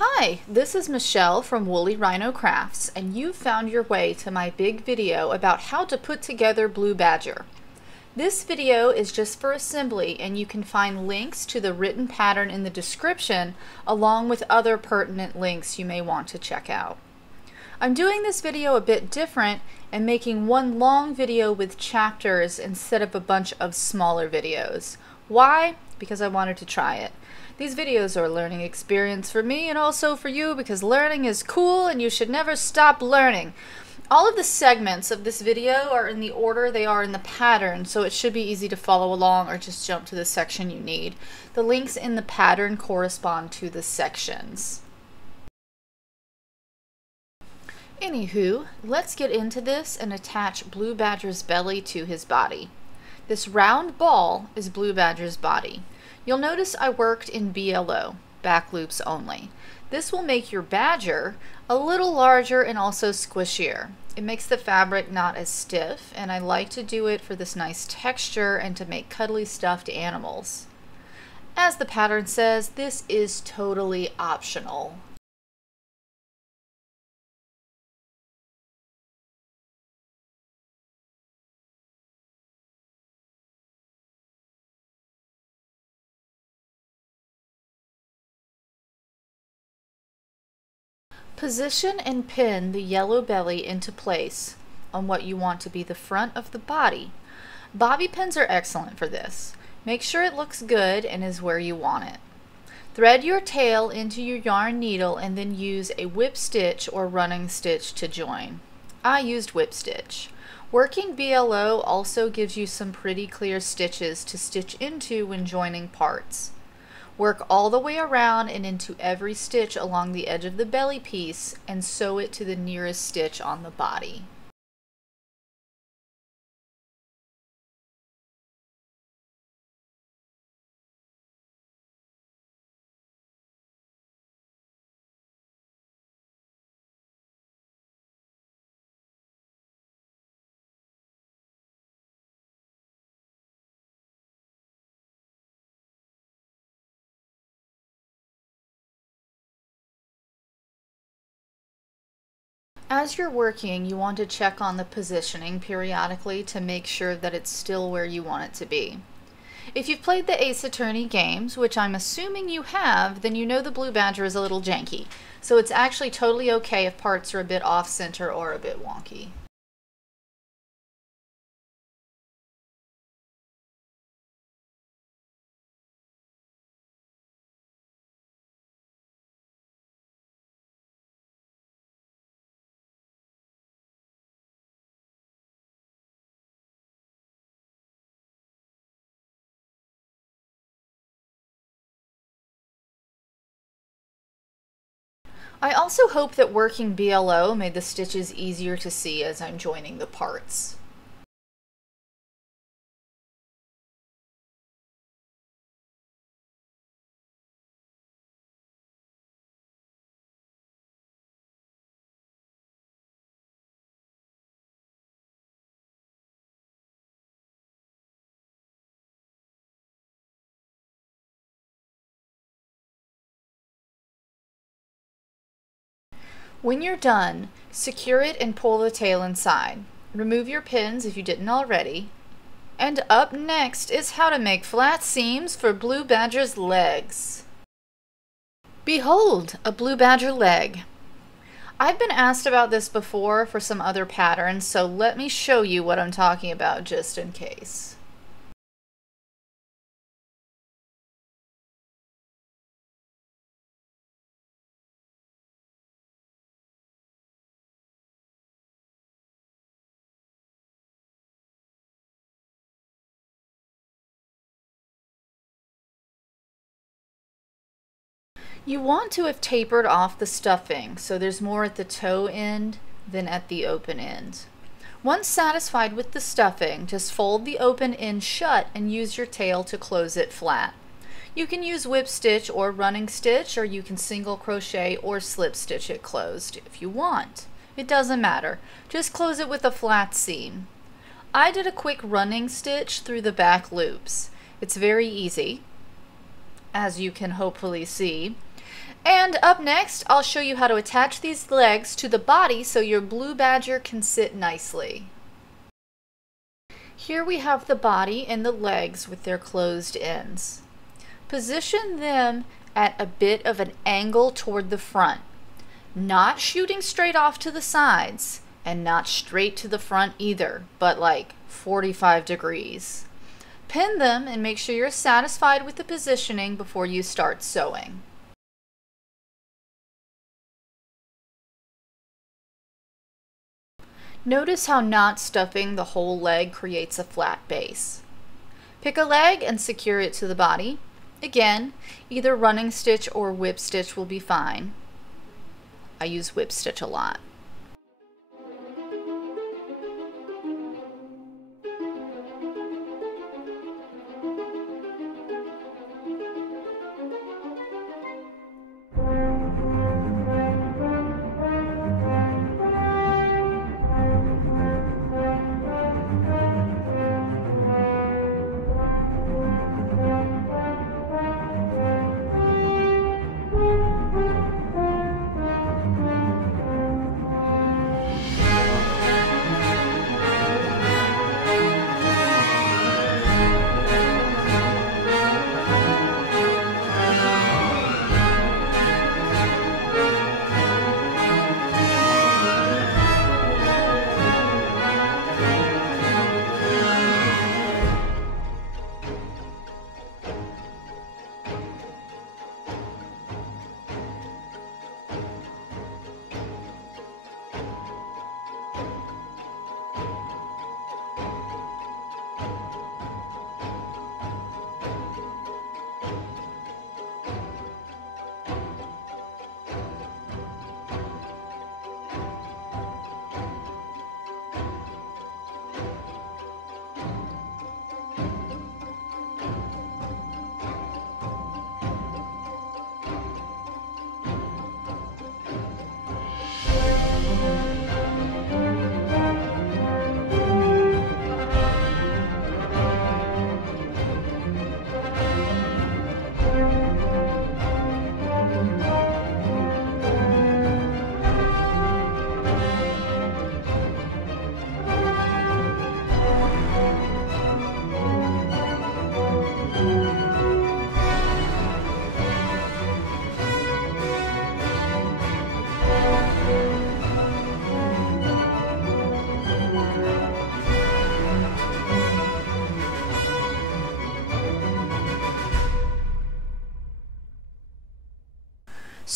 Hi, this is Michelle from Woolly Rhino Crafts, and you've found your way to my big video about how to put together Blue Badger. This video is just for assembly, and you can find links to the written pattern in the description along with other pertinent links you may want to check out. I'm doing this video a bit different and making one long video with chapters instead of a bunch of smaller videos. Why? Because I wanted to try it. These videos are a learning experience for me and also for you because learning is cool and you should never stop learning. All of the segments of this video are in the order they are in the pattern, so it should be easy to follow along or just jump to the section you need. The links in the pattern correspond to the sections. Anywho, let's get into this and attach Blue Badger's belly to his body. This round ball is Blue Badger's body. You'll notice I worked in BLO, back loops only. This will make your badger a little larger and also squishier. It makes the fabric not as stiff, and I like to do it for this nice texture and to make cuddly stuffed animals. As the pattern says, this is totally optional. Position and pin the yellow belly into place on what you want to be the front of the body. Bobby pins are excellent for this. Make sure it looks good and is where you want it. Thread your tail into your yarn needle and then use a whip stitch or running stitch to join. I used whip stitch. Working BLO also gives you some pretty clear stitches to stitch into when joining parts. Work all the way around and into every stitch along the edge of the belly piece and sew it to the nearest stitch on the body. As you're working, you want to check on the positioning periodically to make sure that it's still where you want it to be. If you've played the Ace Attorney games, which I'm assuming you have, then you know the Blue Badger is a little janky. So it's actually totally okay if parts are a bit off-center or a bit wonky. I also hope that working BLO made the stitches easier to see as I'm joining the parts. When you're done, secure it and pull the tail inside. Remove your pins if you didn't already. And up next is how to make flat seams for Blue Badger's legs. Behold, a Blue Badger leg. I've been asked about this before for some other patterns, so let me show you what I'm talking about just in case. You want to have tapered off the stuffing so there's more at the toe end than at the open end. Once satisfied with the stuffing, just fold the open end shut and use your tail to close it flat. You can use whip stitch or running stitch, or you can single crochet or slip stitch it closed if you want. It doesn't matter. Just close it with a flat seam. I did a quick running stitch through the back loops. It's very easy, as you can hopefully see. And up next, I'll show you how to attach these legs to the body so your blue badger can sit nicely. Here we have the body and the legs with their closed ends. Position them at a bit of an angle toward the front, not shooting straight off to the sides and not straight to the front either, but like 45 degrees. Pin them and make sure you're satisfied with the positioning before you start sewing. Notice how not stuffing the whole leg creates a flat base. Pick a leg and secure it to the body. Again, either running stitch or whip stitch will be fine. I use whip stitch a lot.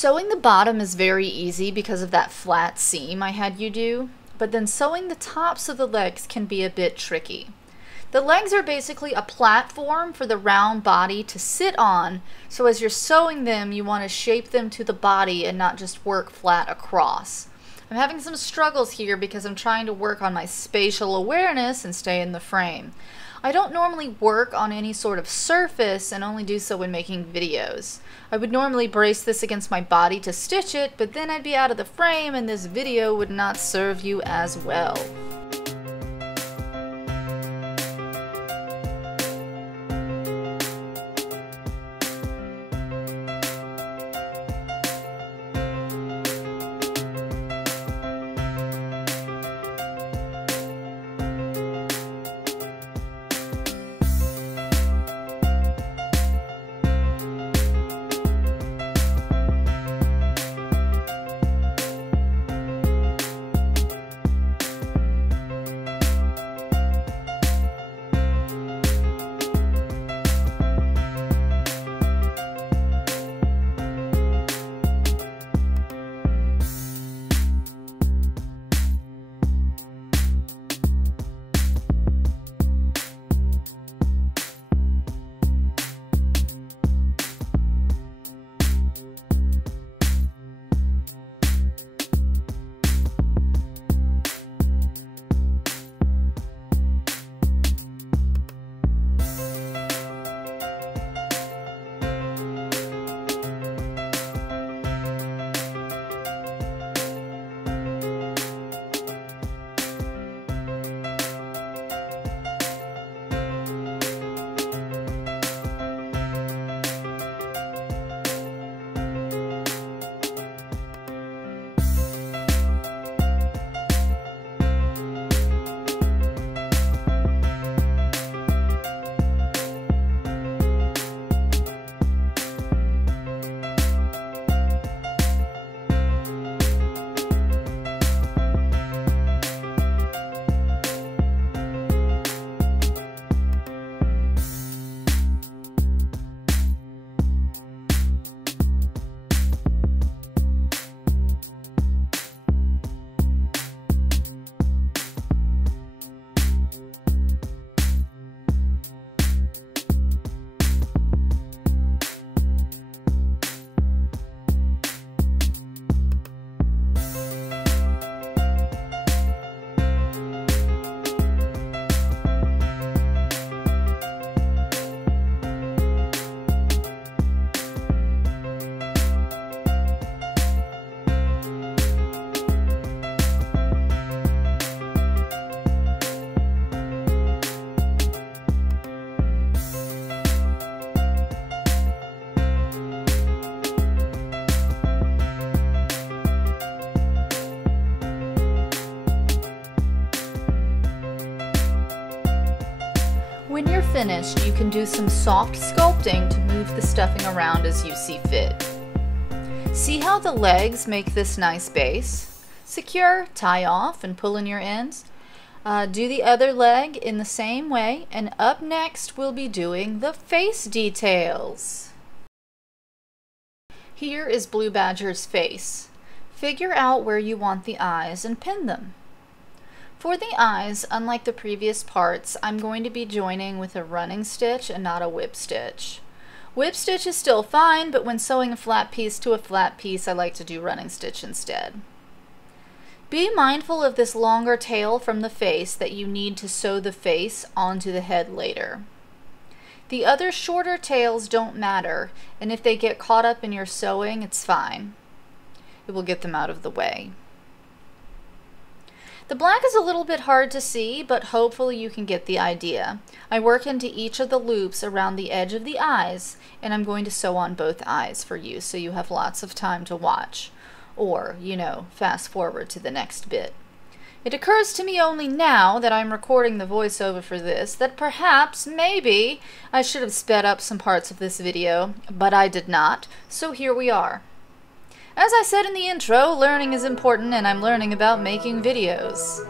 Sewing the bottom is very easy because of that flat seam I had you do, but then sewing the tops of the legs can be a bit tricky. The legs are basically a platform for the round body to sit on, so as you're sewing them, you want to shape them to the body and not just work flat across. I'm having some struggles here because I'm trying to work on my spatial awareness and stay in the frame. I don't normally work on any sort of surface and only do so when making videos. I would normally brace this against my body to stitch it, but then I'd be out of the frame and this video would not serve you as well. finished, you can do some soft sculpting to move the stuffing around as you see fit. See how the legs make this nice base? Secure, tie off, and pull in your ends. Do the other leg in the same way, and up next we'll be doing the face details. Here is Blue Badger's face. Figure out where you want the eyes and pin them. For the eyes, unlike the previous parts, I'm going to be joining with a running stitch and not a whip stitch. Whip stitch is still fine, but when sewing a flat piece to a flat piece, I like to do running stitch instead. Be mindful of this longer tail from the face that you need to sew the face onto the head later. The other shorter tails don't matter, and if they get caught up in your sewing, it's fine. It will get them out of the way. The black is a little bit hard to see, but hopefully you can get the idea. I work into each of the loops around the edge of the eyes, and I'm going to sew on both eyes for you so you have lots of time to watch. Or, fast forward to the next bit. It occurs to me only now that I'm recording the voiceover for this that perhaps, maybe, I should have sped up some parts of this video, but I did not, so here we are. As I said in the intro, learning is important, and I'm learning about making videos.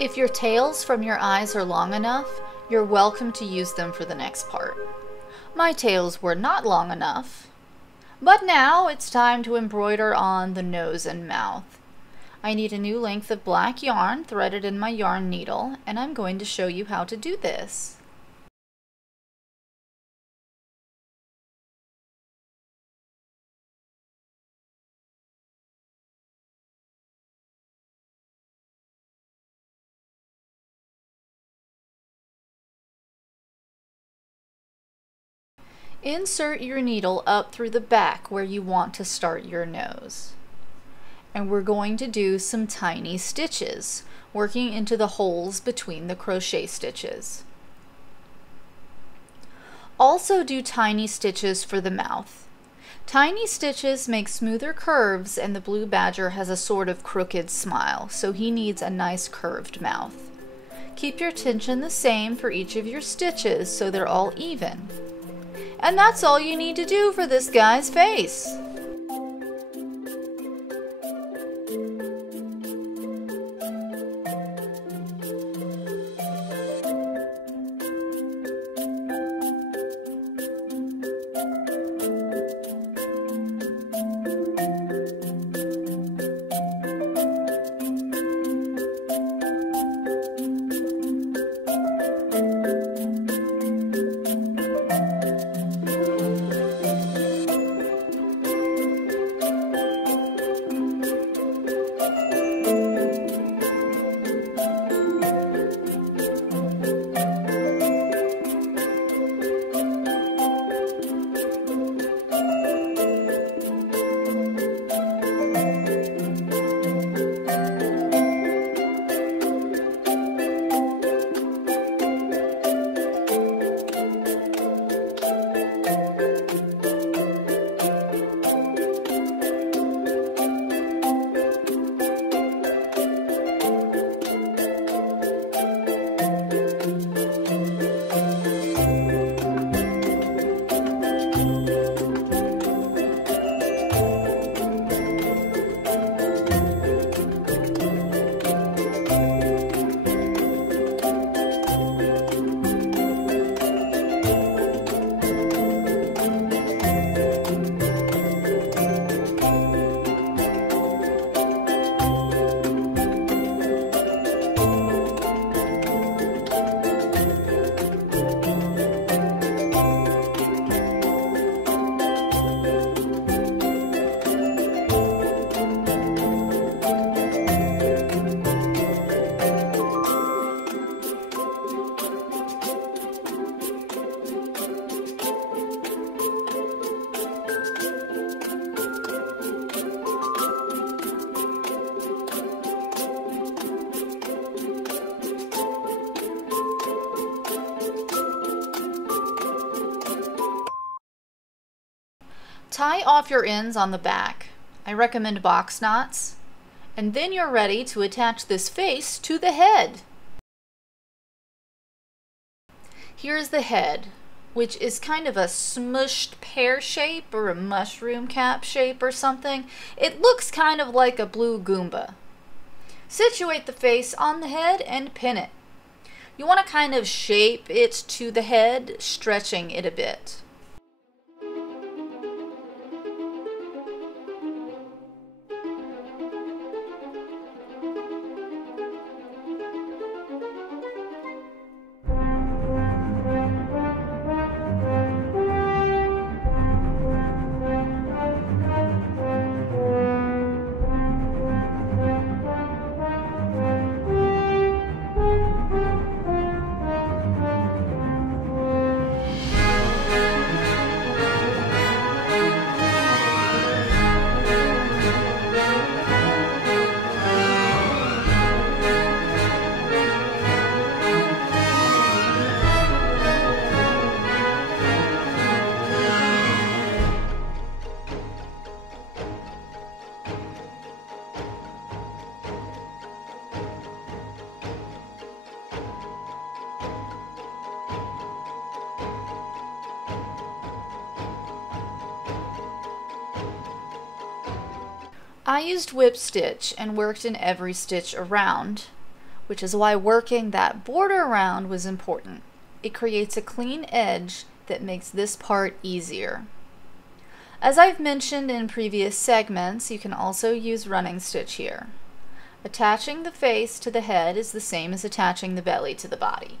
If your tails from your eyes are long enough, you're welcome to use them for the next part. My tails were not long enough, but now it's time to embroider on the nose and mouth. I need a new length of black yarn threaded in my yarn needle, and I'm going to show you how to do this. Insert your needle up through the back where you want to start your nose. And we're going to do some tiny stitches, working into the holes between the crochet stitches. Also do tiny stitches for the mouth. Tiny stitches make smoother curves, and the blue badger has a sort of crooked smile, so he needs a nice curved mouth. Keep your tension the same for each of your stitches so they're all even. And that's all you need to do for this guy's face. Tie off your ends on the back. I recommend box knots. And then you're ready to attach this face to the head. Here's the head, which is kind of a smushed pear shape or a mushroom cap shape or something. It looks kind of like a blue Goomba. Situate the face on the head and pin it. You want to kind of shape it to the head, stretching it a bit. I used whip stitch and worked in every stitch around, which is why working that border around was important. It creates a clean edge that makes this part easier. As I've mentioned in previous segments, you can also use running stitch here. Attaching the face to the head is the same as attaching the belly to the body.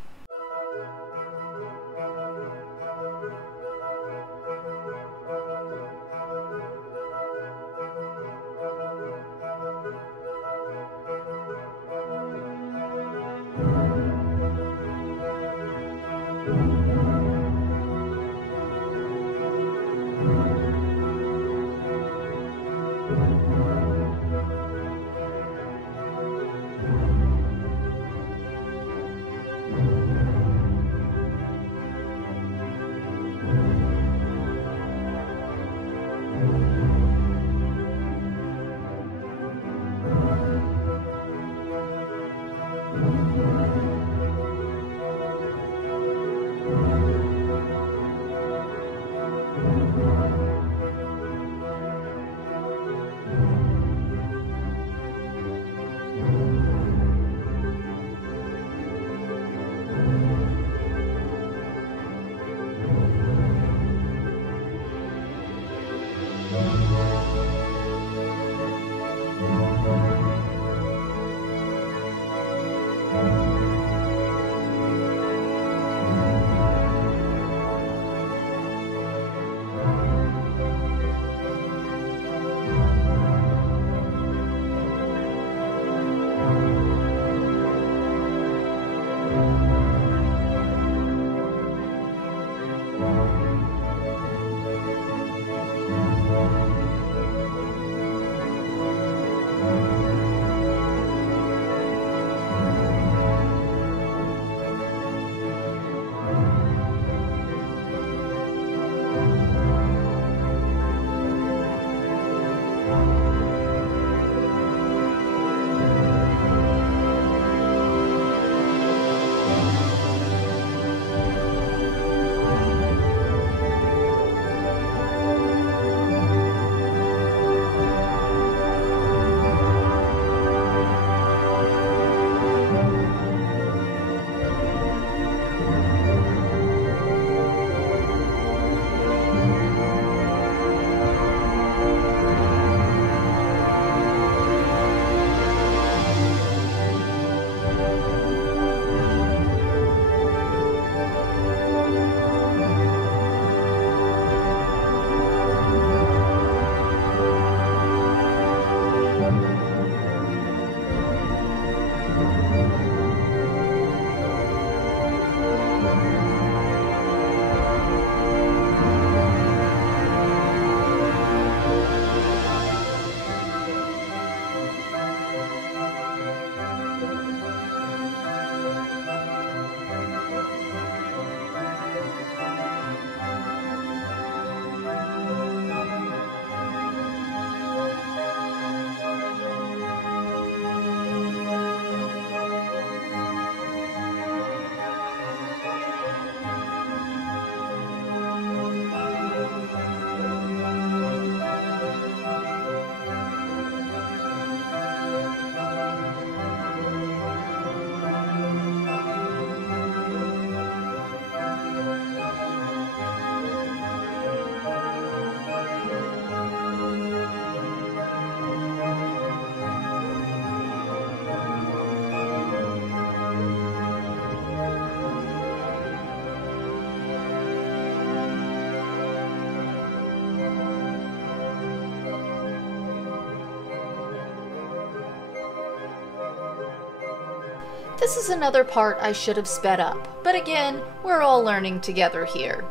This is another part I should have sped up, but again, we're all learning together here.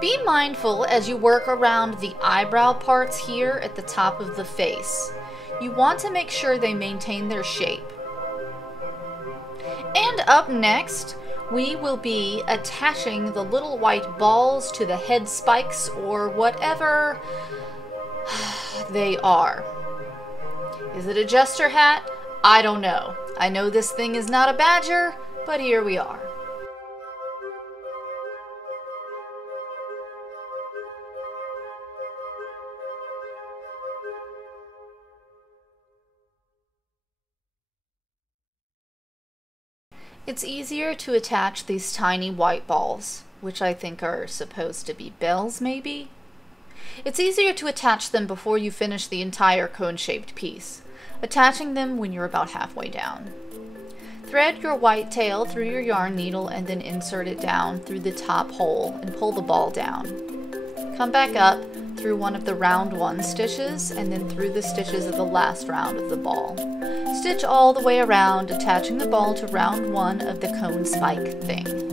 Be mindful as you work around the eyebrow parts here at the top of the face. You want to make sure they maintain their shape. And up next, we will be attaching the little white balls to the head spikes or whatever they are. Is it a jester hat? I don't know. I know this thing is not a badger, but here we are. It's easier to attach these tiny white balls, which I think are supposed to be bells maybe? It's easier to attach them before you finish the entire cone-shaped piece, attaching them when you're about halfway down. Thread your white tail through your yarn needle and then insert it down through the top hole and pull the ball down. Come back up through one of the round 1 stitches and then through the stitches of the last round of the ball. Stitch all the way around, attaching the ball to round 1 of the cone spike thing.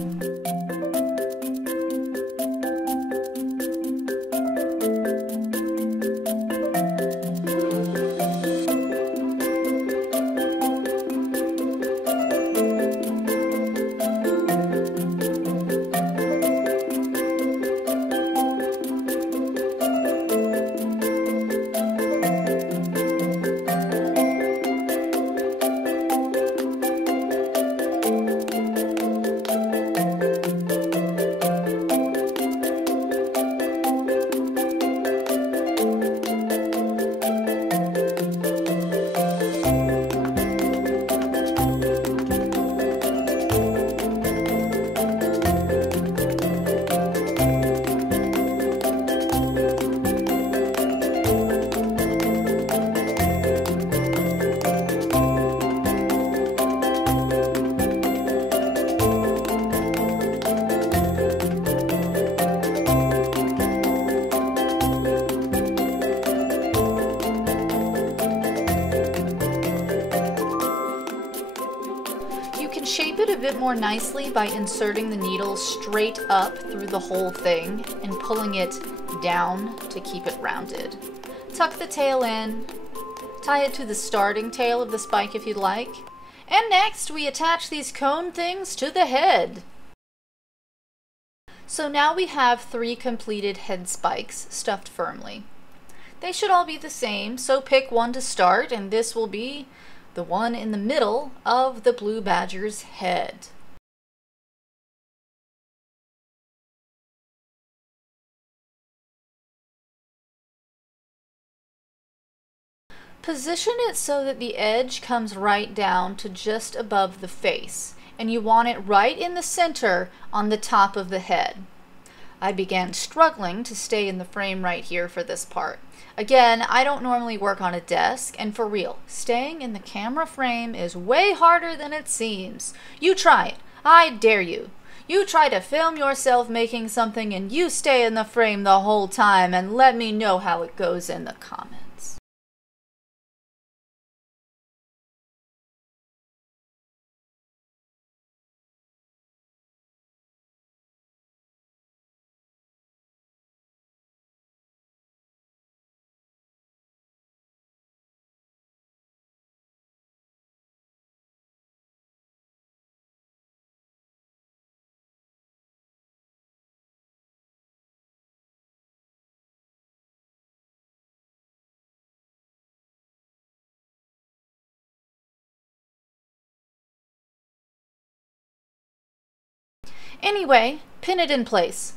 Shape it a bit more nicely by inserting the needle straight up through the whole thing and pulling it down to keep it rounded. Tuck the tail in, tie it to the starting tail of the spike if you'd like, and next we attach these cone things to the head. So now we have 3 completed head spikes stuffed firmly. They should all be the same, so pick one to start, and this will be the one in the middle of the blue badger's head. Position it so that the edge comes right down to just above the face, and you want it right in the center on the top of the head. I began struggling to stay in the frame right here for this part. Again, I don't normally work on a desk, and for real, staying in the camera frame is way harder than it seems. You try it. I dare you. You try to film yourself making something and you stay in the frame the whole time and let me know how it goes in the comments. Anyway, pin it in place.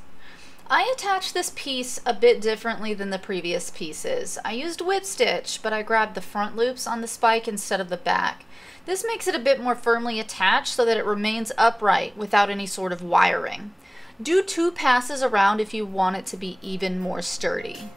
I attached this piece a bit differently than the previous pieces. I used whip stitch, but I grabbed the front loops on the spike instead of the back. This makes it a bit more firmly attached so that it remains upright without any sort of wiring. Do 2 passes around if you want it to be even more sturdy.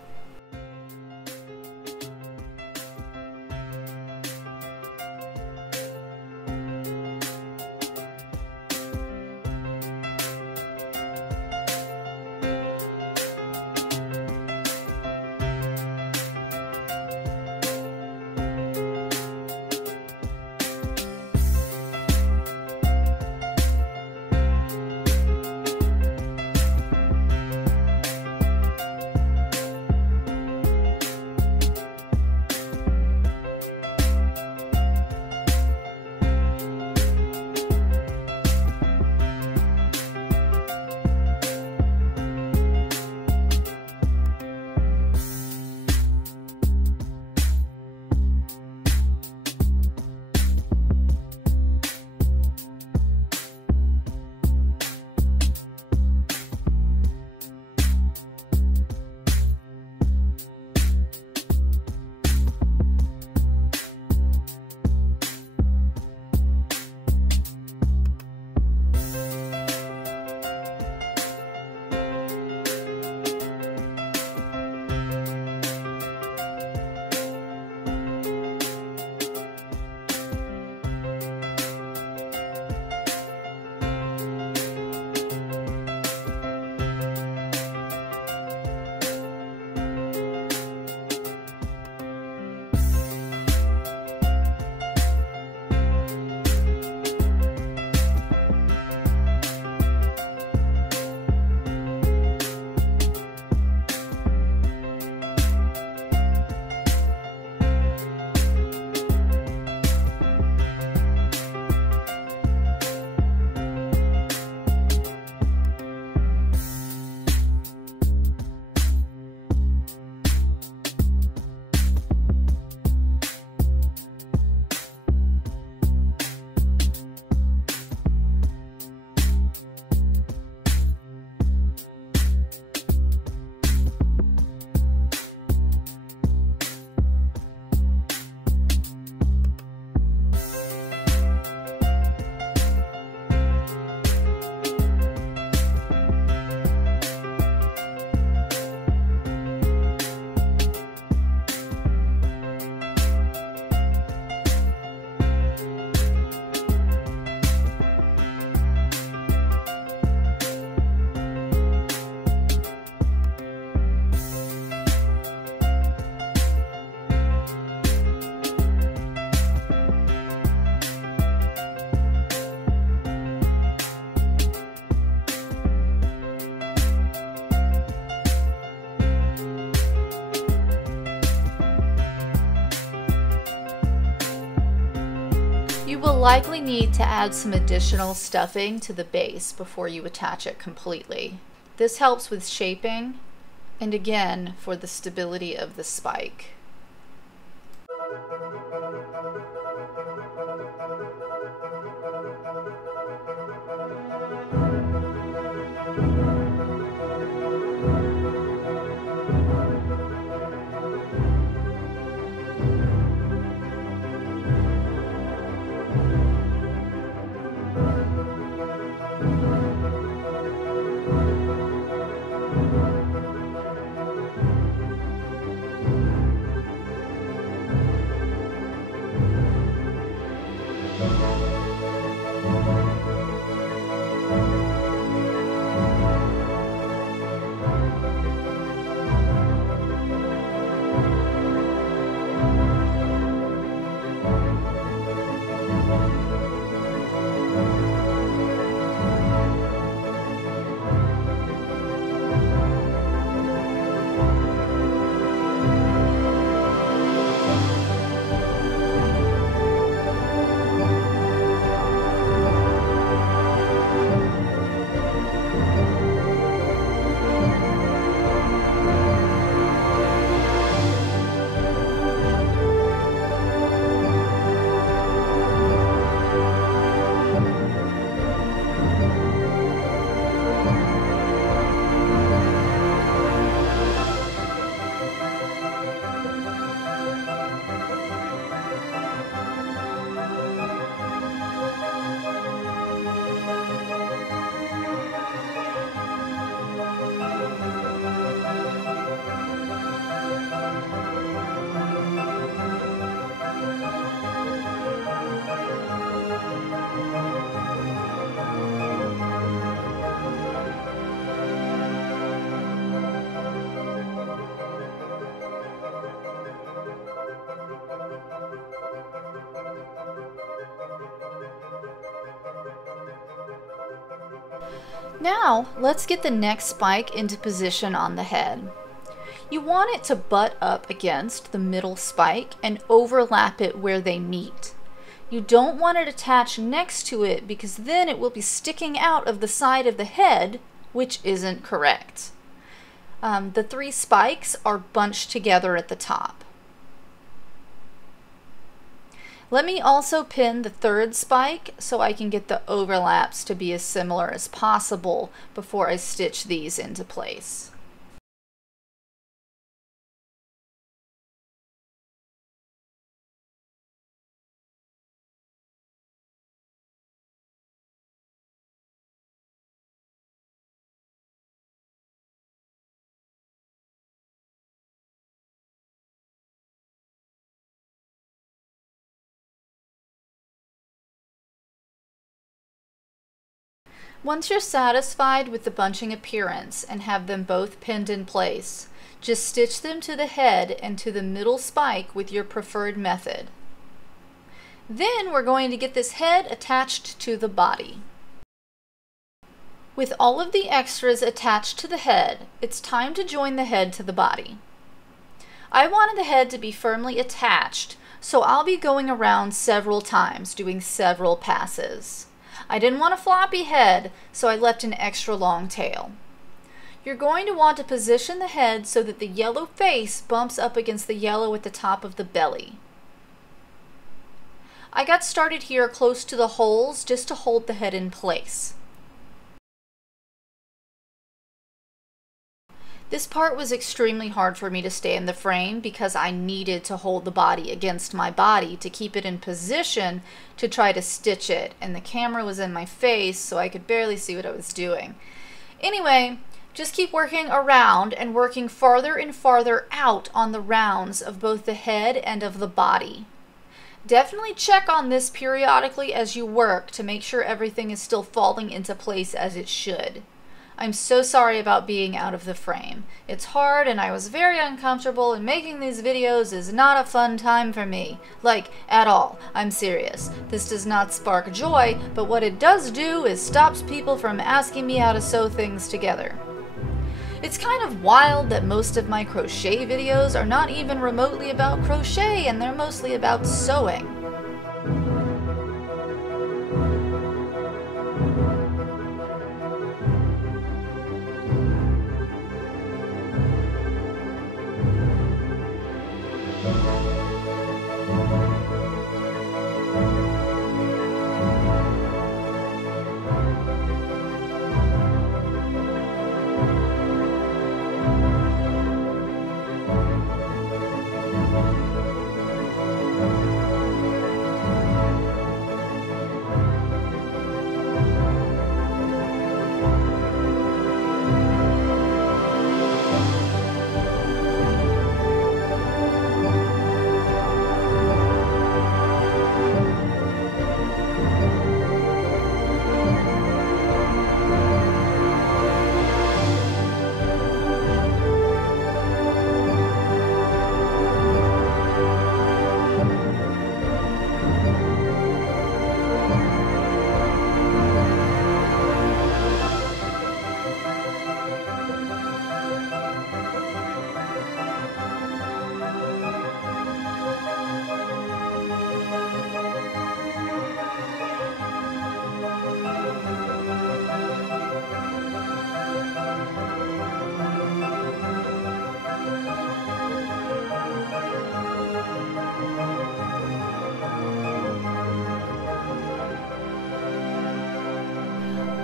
You will likely need to add some additional stuffing to the base before you attach it completely. This helps with shaping and again for the stability of the spike. Now, let's get the next spike into position on the head. You want it to butt up against the middle spike and overlap it where they meet. You don't want it attached next to it because then it will be sticking out of the side of the head, which isn't correct. The 3 spikes are bunched together at the top. Let me also pin the 3rd spike so I can get the overlaps to be as similar as possible before I stitch these into place. Once you're satisfied with the bunching appearance and have them both pinned in place, just stitch them to the head and to the middle spike with your preferred method. Then we're going to get this head attached to the body. With all of the extras attached to the head, it's time to join the head to the body. I wanted the head to be firmly attached, so I'll be going around several times, doing several passes. I didn't want a floppy head, so I left an extra long tail. You're going to want to position the head so that the yellow face bumps up against the yellow at the top of the belly. I got started here close to the holes just to hold the head in place. This part was extremely hard for me to stay in the frame because I needed to hold the body against my body to keep it in position to try to stitch it, and the camera was in my face so I could barely see what I was doing. Anyway, just keep working around and working farther and farther out on the rounds of both the head and of the body. Definitely check on this periodically as you work to make sure everything is still falling into place as it should. I'm so sorry about being out of the frame. It's hard and I was very uncomfortable, and making these videos is not a fun time for me. Like, at all. I'm serious. This does not spark joy, but what it does do is stops people from asking me how to sew things together. It's kind of wild that most of my crochet videos are not even remotely about crochet, and they're mostly about sewing.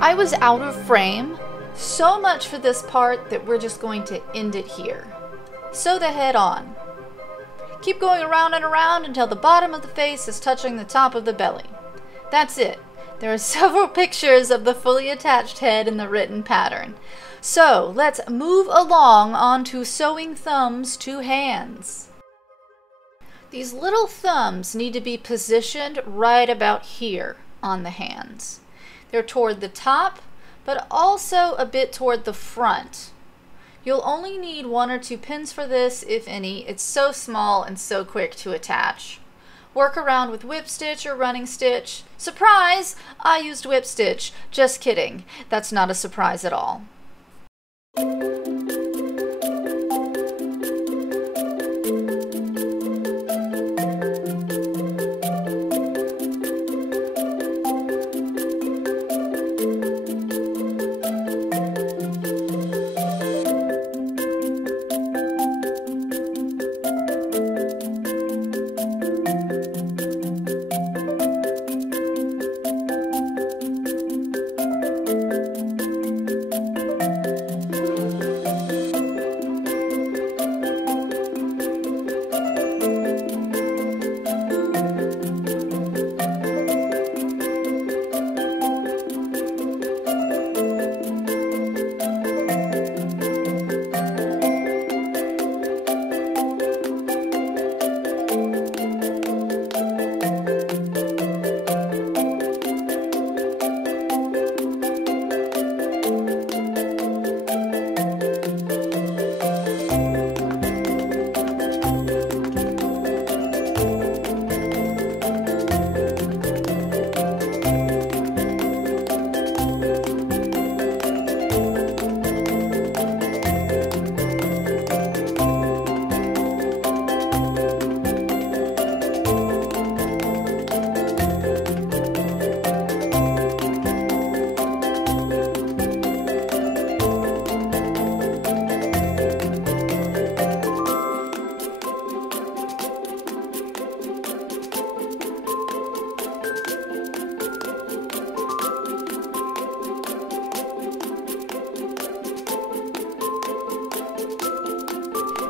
I was out of frame. So much for this part that we're just going to end it here. Sew the head on. Keep going around and around until the bottom of the face is touching the top of the belly. That's it. There are several pictures of the fully attached head in the written pattern. So let's move along onto sewing thumbs to hands. These little thumbs need to be positioned right about here on the hands. They're toward the top, but also a bit toward the front. You'll only need 1 or 2 pins for this, if any. It's so small and so quick to attach. Work around with whip stitch or running stitch. Surprise! I used whip stitch. Just kidding. That's not a surprise at all.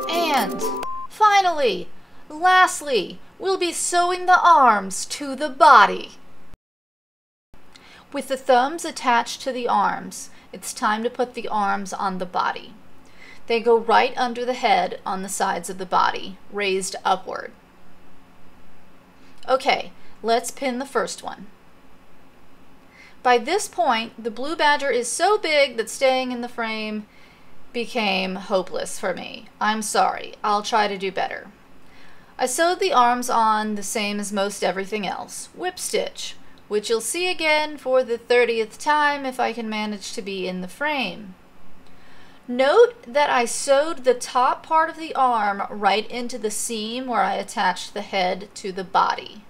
And finally, lastly, we'll be sewing the arms to the body. With the thumbs attached to the arms, it's time to put the arms on the body. They go right under the head on the sides of the body, raised upward. Okay, let's pin the first one. By this point, the blue badger is so big that staying in the frame became hopeless for me. I'm sorry. I'll try to do better. I sewed the arms on the same as most everything else, whip stitch, which you'll see again for the 30th time if I can manage to be in the frame. Note that I sewed the top part of the arm right into the seam where I attached the head to the body.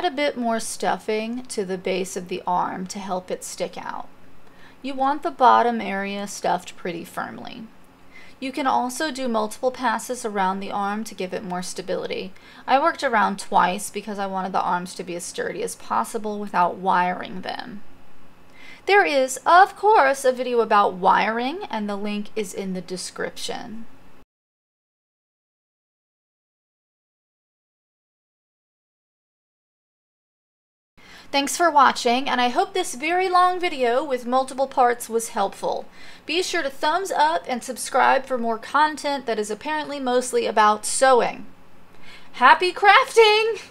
add a bit more stuffing to the base of the arm to help it stick out. You want the bottom area stuffed pretty firmly. You can also do multiple passes around the arm to give it more stability. I worked around twice because I wanted the arms to be as sturdy as possible without wiring them. There is, of course, a video about wiring, and the link is in the description. Thanks for watching, and I hope this very long video with multiple parts was helpful. Be sure to thumbs up and subscribe for more content that is apparently mostly about sewing. Happy crafting!